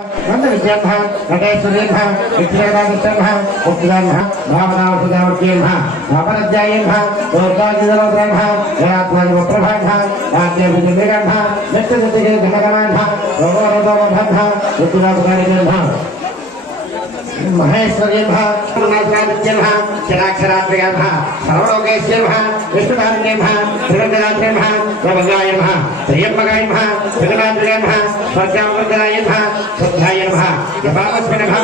नन्दविषयम्भः नटेश्वर्यम्भः विक्षणादिष्टम्भः मुक्तिदानः भावनावसुधावर्त्यम्भः भावनध्यायम्भः लोकाजिदलोकम्भः जयात्मानवप्रभाभः राज्यभिजमेगम्भः नित्यसत्यके घनगमान्भः भगवरोदोमभम्भः ऋतुरासुकारिजम्भः మహేశ్వరీ మహాసారిత్యర్మ శరాక్షరాత్రయర్మ సర్వలోకేశ్వర్మ విష్ణుదాత్రేర్మ త్రివందరాత్రేర్మ ప్రబంగాయర్మ త్రియమ్మగాయర్మ జగదాత్రేర్మ స్వర్గామృతరాయర్మ శుద్ధాయర్మ యపామస్మరణ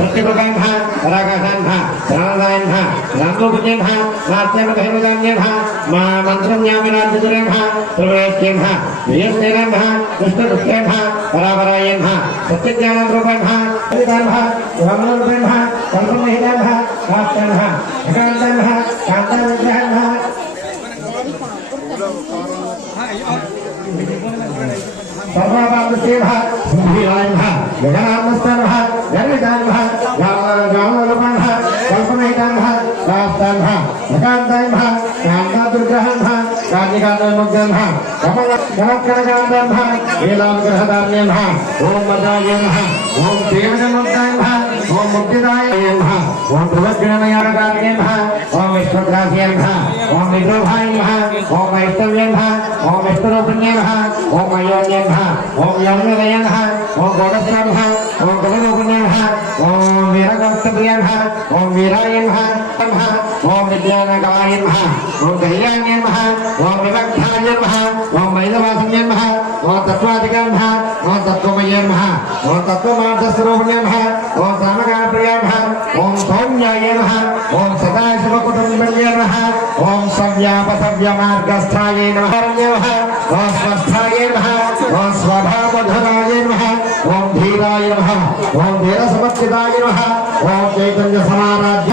सृष्टिप्रकान भा रागासान भा प्राणदायन भा रामलोकजय भा नास्तेम गहनदान्य भा मा मंत्रन्यामिनाद्यतुरे भा त्रिवेष्ट्ये भा वियस्तेन भा कृष्णदुष्टे भा परापरायन भा सत्यज्ञानरूपे भा हरिदान भा ब्रह्मरूपे भा कर्ममहिदान भा राष्ट्रन भा एकांतन भा कांतानुग्रहन भा सर्वापापसेवा सुधीराय भा गगनामस्तन भा गर्वितान भा శాస్త్రాయ మహ నకాంతాయ మహ కాంతాదుర్గ్రహాయ మహ కాంతికాంతాయ ముగ్ధాయ మహ గమనకరకాంతాయ మహ వేలావిగ్రహదార్య మహ ఓం మదాయ మహ ఓం దేవనముగ్ధాయ మహ ఓం ముక్తిదాయ నమః ఓం ప్రవక్రణమయ నమః ఓం విశ్వగ్రాహ్య నమః ఓం విద్రోహాయ నమః ఓం వైష్ణవ్య నమః ఓం విష్ణురూపిణ్య నమః ఓం అయోన్య నమః ఓం యౌనదయ నమః ఓం గోడస్వ నమః ఓం గోడరూపిణ్య నమః ఓం వీరగోస్తప్రియ నమః వివక్షాయ ఓం వైదవాసంయ నమః ఓ తత్వాధికార నమ ఓ తత్వమయ్యే నమ ఓ తత్వమార్థస్వరూపిణ్య నమ ఓ సామగాప్రియ నమ ఓం సౌమ్యాయ నమ ఓం సదాశివ కుటుంబల్య నమ ఓం సవ్యాప సవ్య మార్గస్థాయ నమ ఓ స్వస్థాయ నమ ఓ స్వభావధరాయ నమ ఓం ధీరాయ నమ ఓం ధీర సమర్పితాయ నమ ఓం చైతన్య సమారాధ్య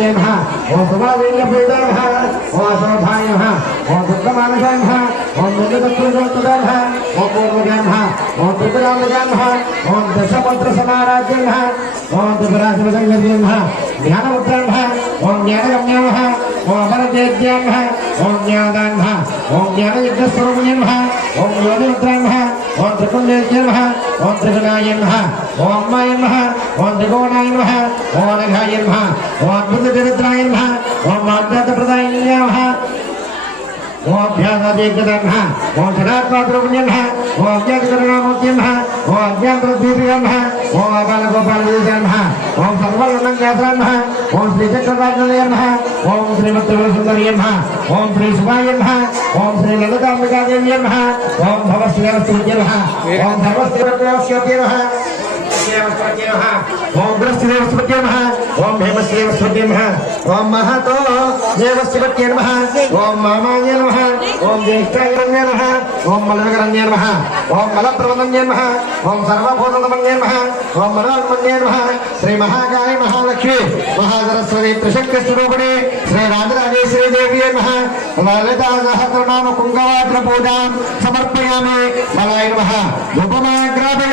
राज्ये नः ॐ समावेल्यपूजा नः ॐ अशोभाय नः ॐ दुर्गमानसा नः ॐ मुन्दतत्रुजोत्तदा नः ॐ पूर्वजा नः ॐ त्रिपुरामजा नः ॐ दशमन्त्रसमाराज्ये नः ॐ त्रिपुरासमसङ्गजे नः ज्ञानमुद्रा नः ॐ ज्ञानगम्या नः ॐ अमरजेज्ञा नः ॐ ज्ञानदा नः ॐ ज्ञानयज्ञस्वरूपिणी नः ॐ योनिमुद्रा नः ఓం త్రికుంజయ నమ ఓం త్రిగుణాయ నమ ఓం అమ్మాయ నమ ఓం త్రికోణాయ నమ ఓం అనఘాయ నమ ఓం అద్భుత చరిత్రాయ నమ ఓం ఆధ్యాత ఓ అజ్ఞాతకరుణామూర్తి ఓ ఓం గోపాల గోపాల దేశాయ నమ ఓం సర్వల్లం జాతరాయ నమ ఓం శ్రీ చక్రరాజనాయ నమ ఓం శ్రీమతి సుందరియ నమ ఓం శ్రీ శుభాయ నమ ఓం శ్రీ లలితాంబికాదేవి నమ ఓం భవశ్రీ నమ ఓం సర్వశ్రీ నమ శ్రీవస్పతి నమ ఓం బ్రహ్మశ్రీవస్పతి నమ ఓం భీమశ్రీవస్పతి నమ ఓం మహతో దేవస్పతి నమ ఓం మామాయ నమ ఓం జ్యేష్ఠాయ నమ ఓం మలనగరణ్య నమ ఓం మలప్రవణ్య నమ ఓం సర్వభూతమన్య నమ ఓం మనోన్మన్య నమ శ్రీ మహాకాళి మహాలక్ష్మి మహాసరస్వతి త్రిశక్తి స్వరూపిణి శ్రీ రాజరాజేశ్వరి దేవి నమ లలితా సహస్రనామ కుంగవాగ్ర పూజాం సమర్పయామి బలాయ నమ ఉపమాగ్రాపయ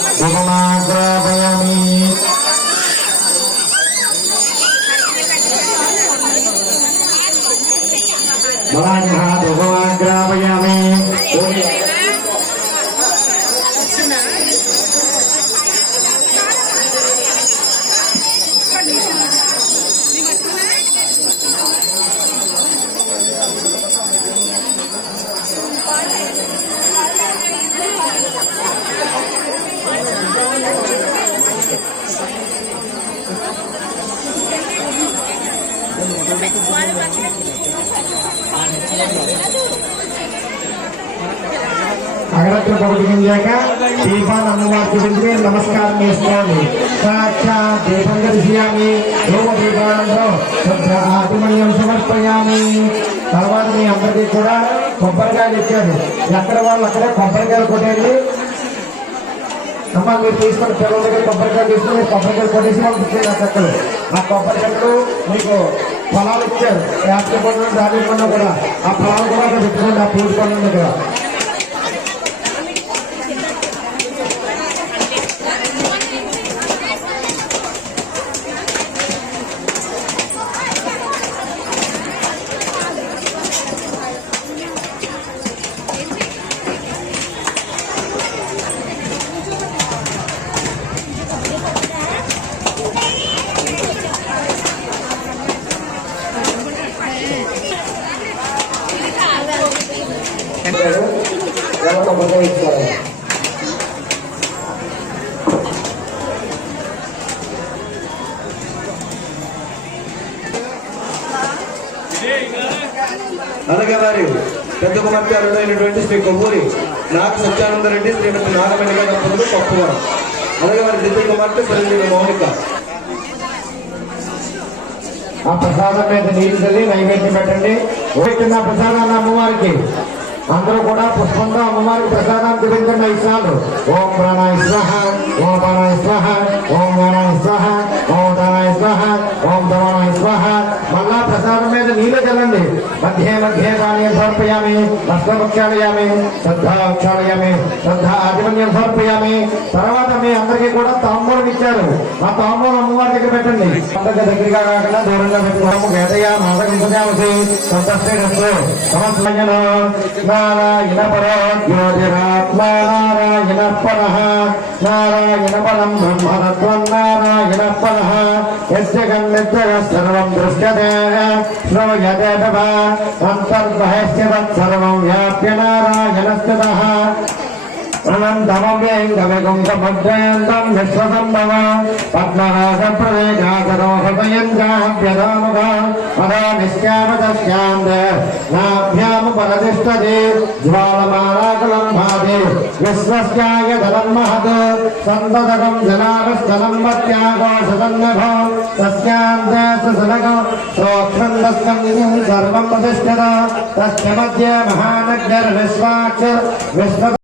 திருநாகிராபயாமி भगवान कहा भगवान ग्रापयामी అగరత్ర పౌర్ణించాక దీపాన్ అమ్మవారి నమస్కారం చేస్తాను సాక్షాత్ దీపం దర్శయామి ధూమదీపానంలో ఆత్మన్యం సమర్పయామి తర్వాత మీ అందరికీ కూడా కొబ్బరికాయలు ఇచ్చారు ఎక్కడ వాళ్ళు అక్కడే కొబ్బరికాయలు కొట్టండి అమ్మ మీరు తీసుకొని పిల్లల దగ్గర కొబ్బరికాయ తీసుకుని కొబ్బరికాయ కొనేసి పంపించారు నా చెక్కలు ఆ కొబ్బరికాయలు మీకు పొలాలు ఇచ్చారు యాప్తి పండుగ దాని కూడా ఆ పొలాలు కూడా అక్కడ పెట్టుకోండి ఆ పూజ పండుగ దగ్గర తీసుకుంటాడు అలాగే వారి పెద్ద కుమార్తె అరుడైనటువంటి శ్రీ కొవ్వూరి నాగ సత్యానందరెడ్డి శ్రీమతి నాగమణిగా దంపతులు పప్పువారు అలాగే వారి ద్వితీయ కుమార్తె చిరంజీవి మౌనిక ఆ ప్రసాదం మీద నీళ్ళు చల్లి నైవేద్యం పెట్టండి ప్రసాదాన్ని అమ్మవారికి అందరూ కూడా పుష్పంతో అమ్మవారికి ప్రసాదం కుదించిన ఇస్తాను ఓం ప్రాణాయ స్వహ ఓం ప్రాణాయ స్వహ ఓం ప్రాణాయ స్వహ నీళ్ళే కదండి మధ్య మధ్య పానీయ సమర్పయామి భస్మపక్షాలయామి శ్రద్ధ శ్రద్ధ ఆధిపత్యం సమర్పయామి తర్వాత మీ అందరికీ కూడా తాంబూలం ఇచ్చారు మా తాంబూలం అమ్మవారి దగ్గర పెట్టండి అందరికీ దగ్గరగా కాకుండా దూరంగా పెట్టుకోవడం వేదయ నారాయణ పర నారాయణ పరం బ్రహ్మరత్వం నారాయణ పర यस्य गन्धजः सर्वं दृश्यते श्रूयते तव अन्तर्बहस्य तत्सर्वं व्याप्य नारायणस्ततः अनन्तमव्ययं गवगुंसमभ्रयन्तं विश्वसम्भव पद्महासप्रदेशासरोहृदयं चाभ्यदामुखा पदामिश्यामतस्यां नाभ्यामुपरतिष्ठति ज्वालमालाकुलं भाति विश्वस्याय धनं महत् सन्ततकं जनाभस्थलं मत्याघोषसन्नभ तस्यान्तसनकं सोक्षन्दस्कन्दं सर्वं प्रतिष्ठत तस्य मध्य महानग्निर्विश्वाक्ष विश्व